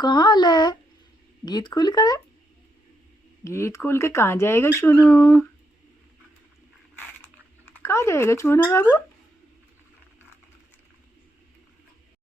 कहाँ हाल है? गीत खोल कर है? गीत खोल के कहाँ जाएगा चुनू? कहाँ जाएगा चुनू बाबू?